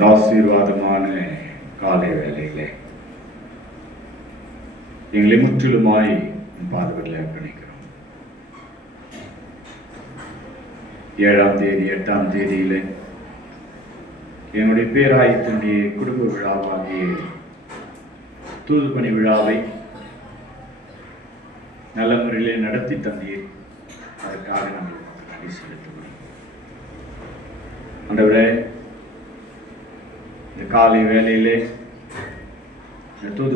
இந்த ஆசீர்வாதமான காலை வேளையிலே எங்களை முற்றிலுமாய் பாதுகாப்பில் அர்ப்பணிக்கிறோம். 7ஆம் தேதி 8ஆம் தேதியிலே என்னுடைய பேராயத்தினுடைய குடும்ப விழாவாகிய தூது பணி விழாவை நல்ல முறையிலே நடத்தி தந்தீர். அதற்காக நாங்கள் நன்றி செலுத்துகிறோம். ஆண்டவரே, இந்த காலை வேளையிலே இந்த தூது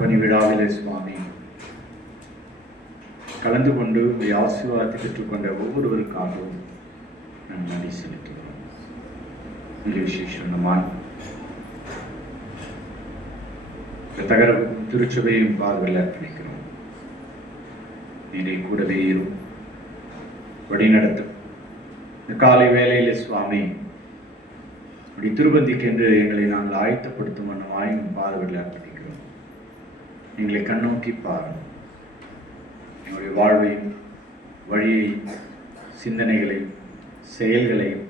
பணி விழாவிலே சுவாமி கலந்து கொண்டு உடைய ஆசீர்வாதத்தை பெற்றுக்கொண்ட ஒவ்வொருவருக்காகவும் நாங்கள் நன்றி செலுத்துகிறோம். விசேஷமாய் தகர திருச்சபையும் பாதுகாப்பில் அர்ப்பணிக்கிறோம். நீரை கூடவே வழிநடத்தும் இந்த காலை வேளையிலே சுவாமி அப்படி திருப்பந்திக்கென்று எங்களை நாங்கள் ஆயத்தப்படுத்தும் வண்ணமாயும் பாதுகாப்பில் அர்ப்பணிக்கிறோம். எங்களை கண்ணோக்கி பாருங்கள். எங்களுடைய வாழ்வையும் வழியையும் சிந்தனைகளையும் செயல்களையும்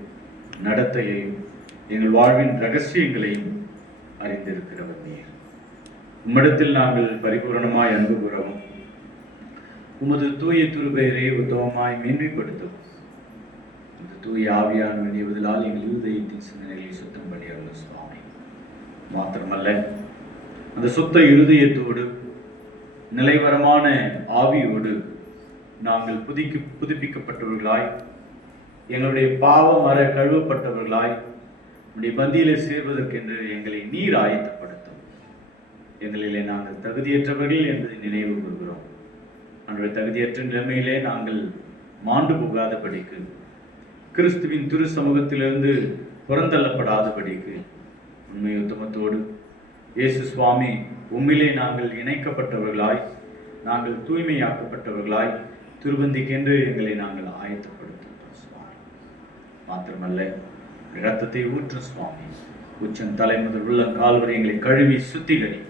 நடத்தையையும் எங்கள் வாழ்வின் ரகசியங்களையும் அறிந்திருக்கிறவர் நீர். உம்மிடத்தில் நாங்கள் பரிபூரணமாய் அன்பு கூறவும் உமது தூய திருப்பெயரை உத்தமமாய் மேன்மைப்படுத்தவும் இந்த தூய ஆவியான நினைவுதலால் எங்கள் இருதயத்தின் சிந்தனைகளை சுத்தம் பண்ணியவங்க சுவாமி. மாத்திரமல்ல, அந்த சுத்த இருதயத்தோடு நிலைவரமான ஆவியோடு நாங்கள் புதுப்பிக்கப்பட்டவர்களாய் எங்களுடைய பாவம் வர கழுவப்பட்டவர்களாய் உடைய பந்தியிலே சேர்வதற்கென்று எங்களை நீர் ஆயத்தப்படுத்தும். எங்களிலே நாங்கள் தகுதியற்றவர்கள் என்பதை நினைவு கூறுகிறோம். அன்றைய தகுதியற்ற நிலைமையிலே நாங்கள் மாண்டு போகாதபடிக்கு, கிறிஸ்துவின் திரு சமூகத்திலிருந்து புறந்தள்ளப்படாதபடிக்கு உண்மை உத்தமத்தோடு இயேசு சுவாமி உம்மிலே நாங்கள் இணைக்கப்பட்டவர்களாய், நாங்கள் தூய்மையாக்கப்பட்டவர்களாய் திருப்பந்திக்கென்று எங்களை நாங்கள் ஆயத்தப்படுத்துகிறோம் சுவாமி. மாத்திரமல்ல, இரத்தத்தை ஊற்றும் சுவாமி. உச்சம் தலை முதல் உள்ள கால்வரை எங்களை கழுவி சுத்திகரி.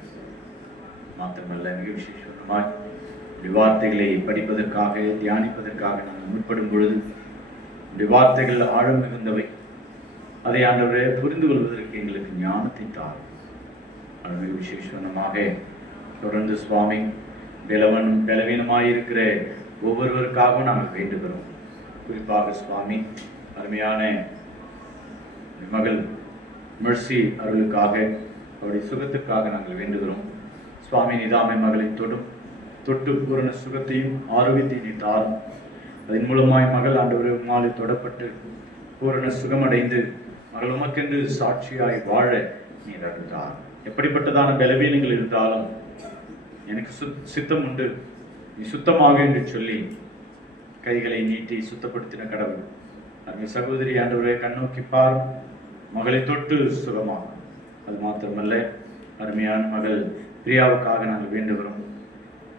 மாத்திரமல்ல, மிக விசேஷமாய் வார்த்தைகளை படிப்பதற்காக தியானிப்பதற்காக நாங்கள் முற்படும் பொழுது வார்த்தைகள் ஆழம் மிகுந்தவை. அதை ஆண்டவரே புரிந்து கொள்வதற்கு எங்களுக்கு ஞானத்தை தாரும். மிக விசேஷமாக தொடர்ந்து சுவாமி பலவீனமாயிருக்கிற ஒவ்வொருவருக்காகவும் நாங்கள் வேண்டுகிறோம். குறிப்பாக சுவாமி அருமையான மகள் மெர்சி அவர்களுக்காக, அவருடைய சுகத்துக்காக நாங்கள் வேண்டுகிறோம். சுவாமி நிதாமை மகளை தொட்டு பூரண சுகத்தையும் ஆரோக்கியத்தையும் தாரும். அதன் மூலமாய் மகள் ஆண்டவரே உம்மாலே தொடப்பட்டு பூரண சுகமடைந்து மகள் உமக்கென்று சாட்சியாய் வாழ நீர் அருள்தார். எப்படிப்பட்டதான பலவீனங்கள் இருந்தாலும் எனக்கு சித்தம் உண்டு, நீ சுத்தமாக என்று சொல்லி கைகளை நீட்டி சுத்தப்படுத்தின கடவுள் அருமை சகோதரி ஆண்டவரே கண்ணோக்கி பாரும். மகளை தொட்டு சுகமாகும். அது மாத்திரமல்ல, அருமையான மகள் பிரியாவுக்காக நாங்கள் வேண்டுகிறோம்.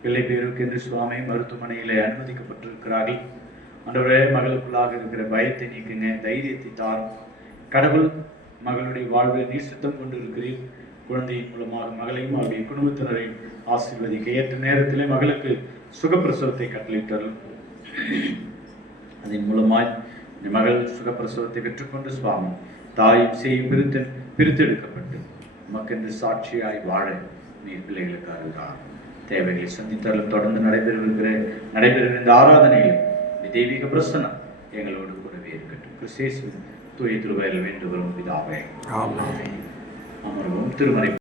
பிள்ளை பேருக்கு என்று சுவாமி மருத்துவமனையிலே அனுமதிக்கப்பட்டிருக்கிறார்கள். ஆண்டவரே, மகளுக்குள்ளாக இருக்கிற பயத்தை நீக்குங்க, தைரியத்தை தாரும். கடவுள் மகளுடைய வாழ்வில் நீர் சுத்தம் கொண்டு இருக்கிறீர். குழந்தையின் மூலமாக மகளையும் அவருடைய குடும்பத்தினரையும் ஆசீர்வதிக்க ஏற்ற நேரத்திலே மகளுக்கு சுகப்பிரசவத்தை கட்டளையிட்டார்கள். அதன் மூலமாய் இந்த மகள் சுகப்பிரசவத்தை பெற்றுக்கொண்டு சுவாமி தாயும் செய்யும் பிரித்தெடுக்கப்பட்டு மக்கென்று சாட்சியாய் வாழ நீர் பிள்ளைகளுக்கு அருள்தார். தேவைகளை சந்தித்தாலும் தொடர்ந்து நடைபெறுகிற இந்த ஆராதனையில் தெய்வீக பிரசனம் எங்களோடு கூடவே இருக்கட்டும். கிறிஸ்து தூய திருவயல் வேண்டுகிறோம் பிதாவே. அமர்வோம். திருமறை